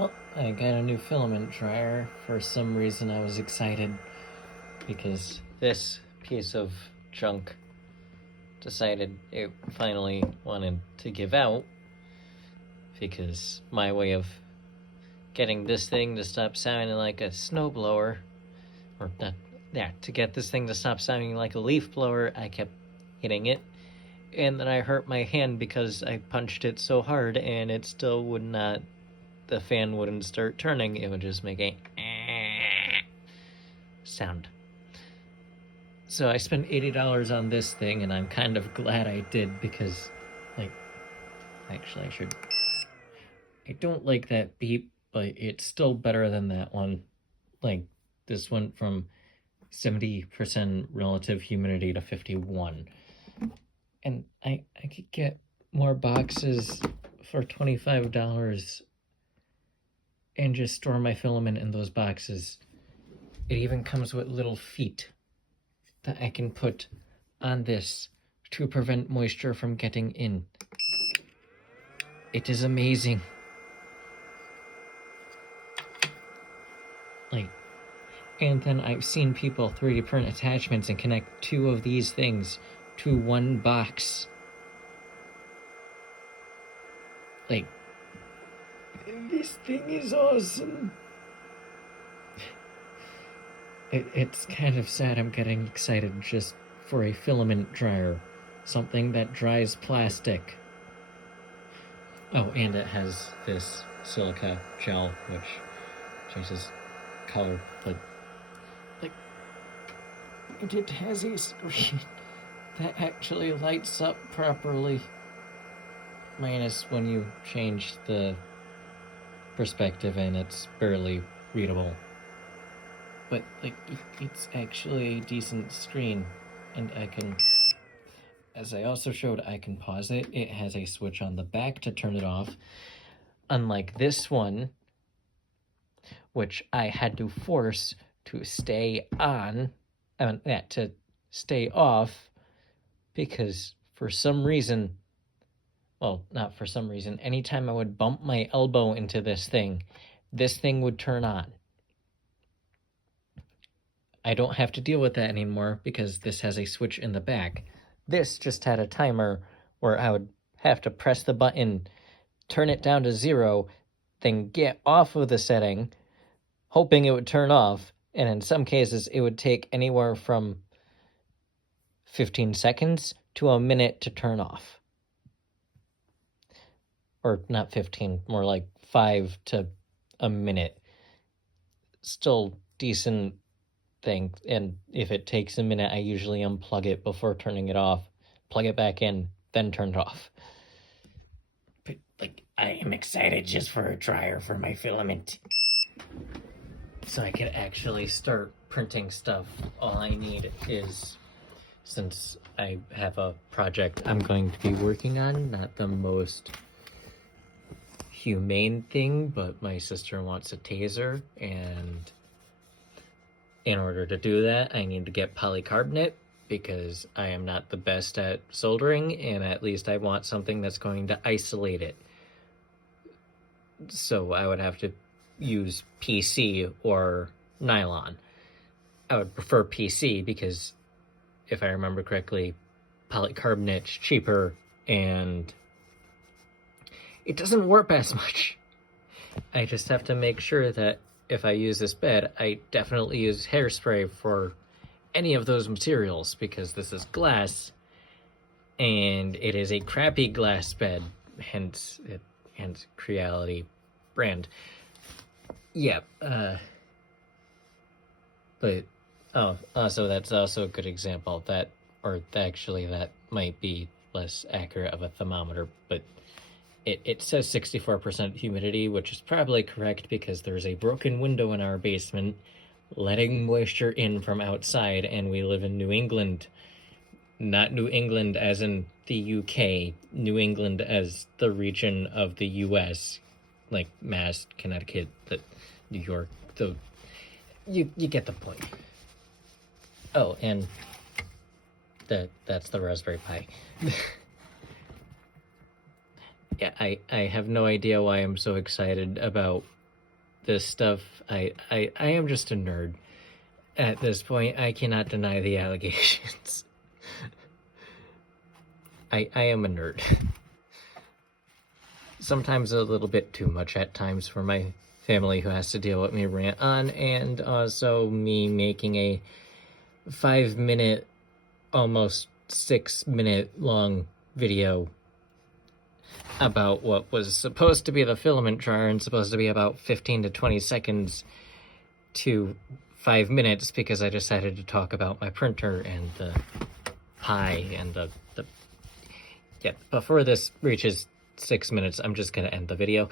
Well, I got a new filament dryer. For some reason, I was excited because this piece of junk decided it finally wanted to give out, because my way of getting this thing to stop sounding like a snowblower, or not, yeah, to get this thing to stop sounding like a leaf blower, I kept hitting it, and then I hurt my hand because I punched it so hard and it still would not, the fan wouldn't start turning. It would just make a sound. So I spent $80 on this thing, and I'm kind of glad I did, because, like, actually I don't like that beep, but it's still better than that one. Like, this went from 70% relative humidity to 51. And I could get more boxes for $25 and just store my filament in those boxes. It even comes with little feet that I can put on this to prevent moisture from getting in. It is amazing. Like, and then I've seen people 3D print attachments and connect 2 of these things to one box. Like, this thing is awesome. It's kind of sad I'm getting excited just for a filament dryer. Something that dries plastic. Oh, and it has this silica gel, which changes color, but, like, it has a screen that actually lights up properly. Minus when you change the perspective and it's barely readable. But, like, it's actually a decent screen, and I can, as I also showed, I can pause it. It has a switch on the back to turn it off, unlike this one, which I had to force to stay on, to stay off, because for some reason, well, not for some reason, anytime I would bump my elbow into this thing would turn on. I don't have to deal with that anymore because this has a switch in the back. This just had a timer where I would have to press the button, turn it down to 0, then get off of the setting, hoping it would turn off, and in some cases it would take anywhere from 15 seconds to a minute to turn off. Or not 15, more like 5 to a minute. Still decent thing, and if it takes a minute, I usually unplug it before turning it off, plug it back in, then turn it off. But, like, I am excited just for a dryer for my filament, so I could actually start printing stuff. All I need is, since I have a project I'm going to be working on, not the most humane thing, but my sister wants a taser, and in order to do that, I need to get polycarbonate, because I am not the best at soldering, and at least I want something that's going to isolate it. So I would have to use PC or nylon. I would prefer PC because, if I remember correctly, polycarbonate's cheaper and it doesn't warp as much. I just have to make sure that if I use this bed, I definitely use hairspray for any of those materials, because this is glass, and it is a crappy glass bed, hence Creality brand. Yeah, but, so that's also a good example that, or actually that might be less accurate of a thermometer, but it says 64% humidity, which is probably correct because there's a broken window in our basement letting moisture in from outside, and we live in New England. Not New England as in the UK, New England as the region of the US, like Mass, Connecticut, New York, you get the point. Oh, and that's the Raspberry Pi. Yeah, I have no idea why I'm so excited about this stuff. I am just a nerd. At this point, I cannot deny the allegations. I am a nerd. Sometimes a little bit too much at times for my family, who has to deal with me rant on, and also me making a 5-minute, almost 6-minute long video about what was supposed to be the filament dryer and supposed to be about 15 to 20 seconds to 5 minutes, because I decided to talk about my printer and the Pi and the yeah, before this reaches 6 minutes, I'm just gonna end the video.